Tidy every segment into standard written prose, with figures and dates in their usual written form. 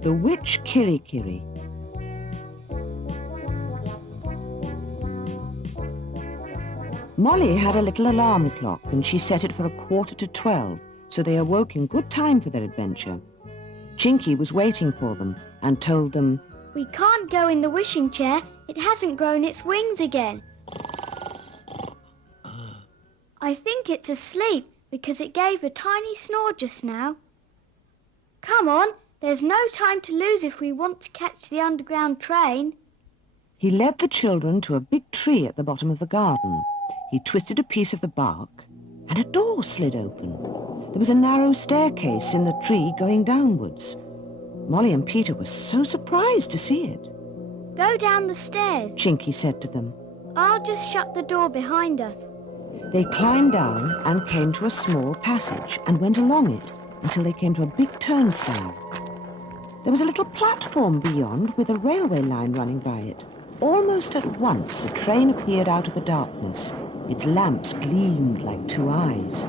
The Witch Kirri-Kirri. Molly had a little alarm clock and she set it for 11:45, so they awoke in good time for their adventure. Chinky was waiting for them and told them, "We can't go in the wishing chair. It hasn't grown its wings again. I think it's asleep because it gave a tiny snore just now. Come on, there's no time to lose if we want to catch the underground train." He led the children to a big tree at the bottom of the garden. He twisted a piece of the bark and a door slid open. There was a narrow staircase in the tree going downwards. Molly and Peter were so surprised to see it. "Go down the stairs," Chinky said to them. "I'll just shut the door behind us." They climbed down and came to a small passage and went along it until they came to a big turnstile. There was a little platform beyond with a railway line running by it. Almost at once a train appeared out of the darkness. Its lamps gleamed like two eyes.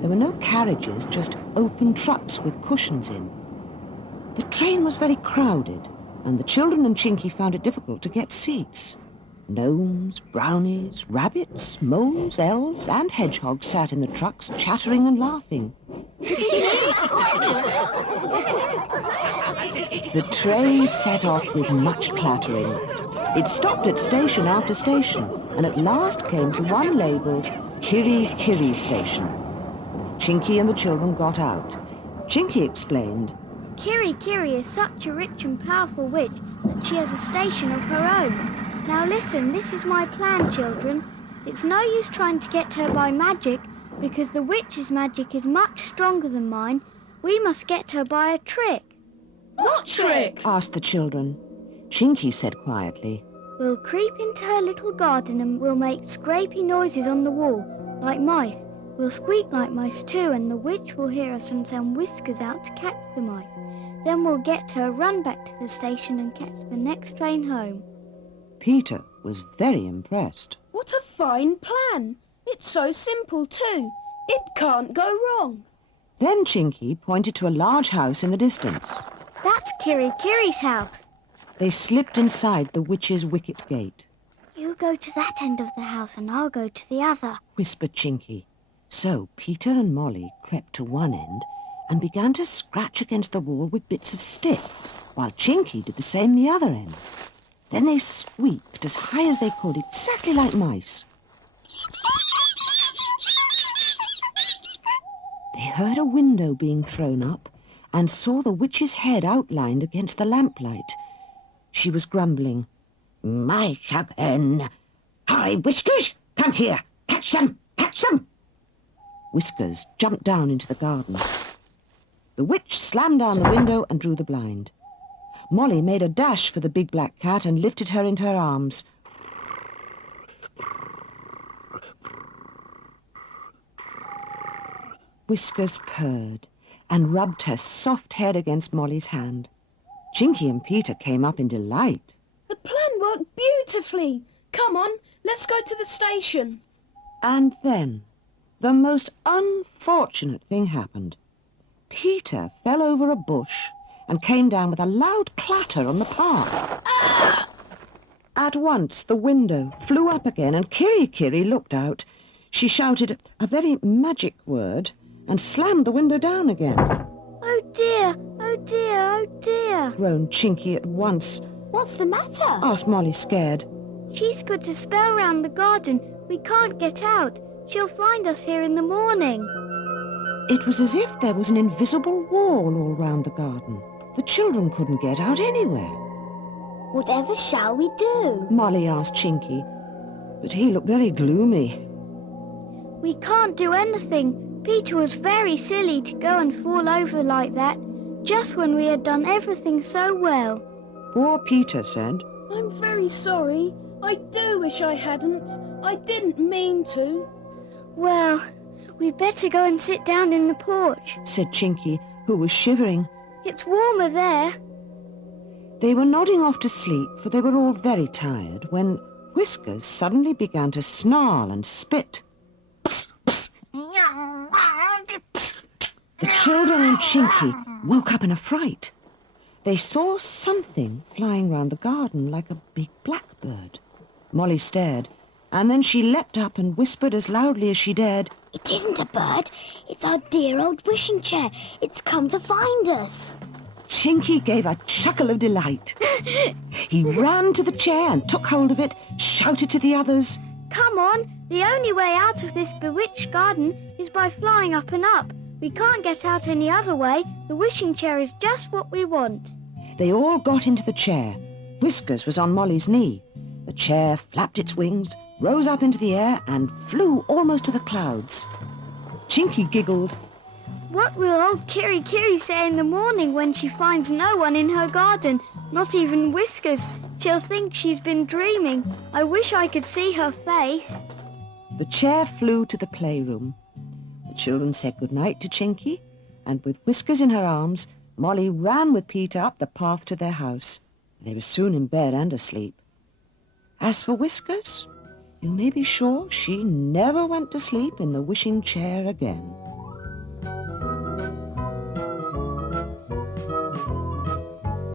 There were no carriages, just open trucks with cushions in. The train was very crowded, and the children and Chinky found it difficult to get seats. Gnomes, brownies, rabbits, moles, elves, and hedgehogs sat in the trucks, chattering and laughing. The train set off with much clattering. It stopped at station after station, and at last came to one labelled Kirri-Kirri Station. Chinky and the children got out. Chinky explained, "Kirri-Kirri is such a rich and powerful witch that she has a station of her own. Now listen, this is my plan, children. It's no use trying to get her by magic, because the witch's magic is much stronger than mine. We must get her by a trick." "What trick?" asked the children. Chinky said quietly, "We'll creep into her little garden and we'll make scrapey noises on the wall, like mice. We'll squeak like mice too, and the witch will hear us and send Whiskers out to catch the mice. Then we'll get her, run back to the station and catch the next train home." Peter was very impressed. "What a fine plan. It's so simple too. It can't go wrong." Then Chinky pointed to a large house in the distance. "That's Kirri-Kirri's house." They slipped inside the witch's wicket gate. "You go to that end of the house and I'll go to the other," whispered Chinky. So Peter and Molly crept to one end and began to scratch against the wall with bits of stick, while Chinky did the same the other end. Then they squeaked as high as they could, exactly like mice. They heard a window being thrown up and saw the witch's head outlined against the lamplight. She was grumbling, "Mice again! Hi, Whiskers! Come here! Catch them! Catch them!" Whiskers jumped down into the garden. The witch slammed down the window and drew the blind. Molly made a dash for the big black cat and lifted her into her arms. Whiskers purred and rubbed her soft head against Molly's hand. Chinky and Peter came up in delight. "The plan worked beautifully. Come on, let's go to the station." And then the most unfortunate thing happened. Peter fell over a bush and came down with a loud clatter on the path. Ah! At once the window flew up again and Kirri-Kirri looked out. She shouted a very magic word and slammed the window down again. "Oh dear, oh dear, oh dear," groaned Chinky at once. "What's the matter?" asked Molly, scared. "She's put a spell round the garden. We can't get out. She'll find us here in the morning." It was as if there was an invisible wall all round the garden. The children couldn't get out anywhere. "Whatever shall we do?" Molly asked Chinky, but he looked very gloomy. "We can't do anything. Peter was very silly to go and fall over like that, just when we had done everything so well." Poor Peter said, "I'm very sorry. I do wish I hadn't. I didn't mean to." "Well, we'd better go and sit down in the porch," said Chinky, who was shivering. "It's warmer there." They were nodding off to sleep, for they were all very tired, when Whiskers suddenly began to snarl and spit. The children and Chinky woke up in a fright. they saw something flying round the garden like a big blackbird. Molly stared, and then she leapt up and whispered as loudly as she dared, It isn't a bird. It's our dear old wishing chair. It's come to find us. Chinky gave a chuckle of delight. He ran to the chair and took hold of it, shouted to the others, Come on, the only way out of this bewitched garden is by flying up and up. We can't get out any other way. The wishing chair is just what we want. They all got into the chair. Whiskers was on Molly's knee. The chair flapped its wings, rose up into the air, and flew almost to the clouds. Chinky giggled. What will old Kirri-Kirri say in the morning when she finds no one in her garden, not even Whiskers? She'll think she's been dreaming. I wish I could see her face. The chair flew to the playroom. The children said goodnight to Chinky, and with Whiskers in her arms, Molly ran with Peter up the path to their house. They were soon in bed and asleep. As for Whiskers, you may be sure she never went to sleep in the wishing chair again.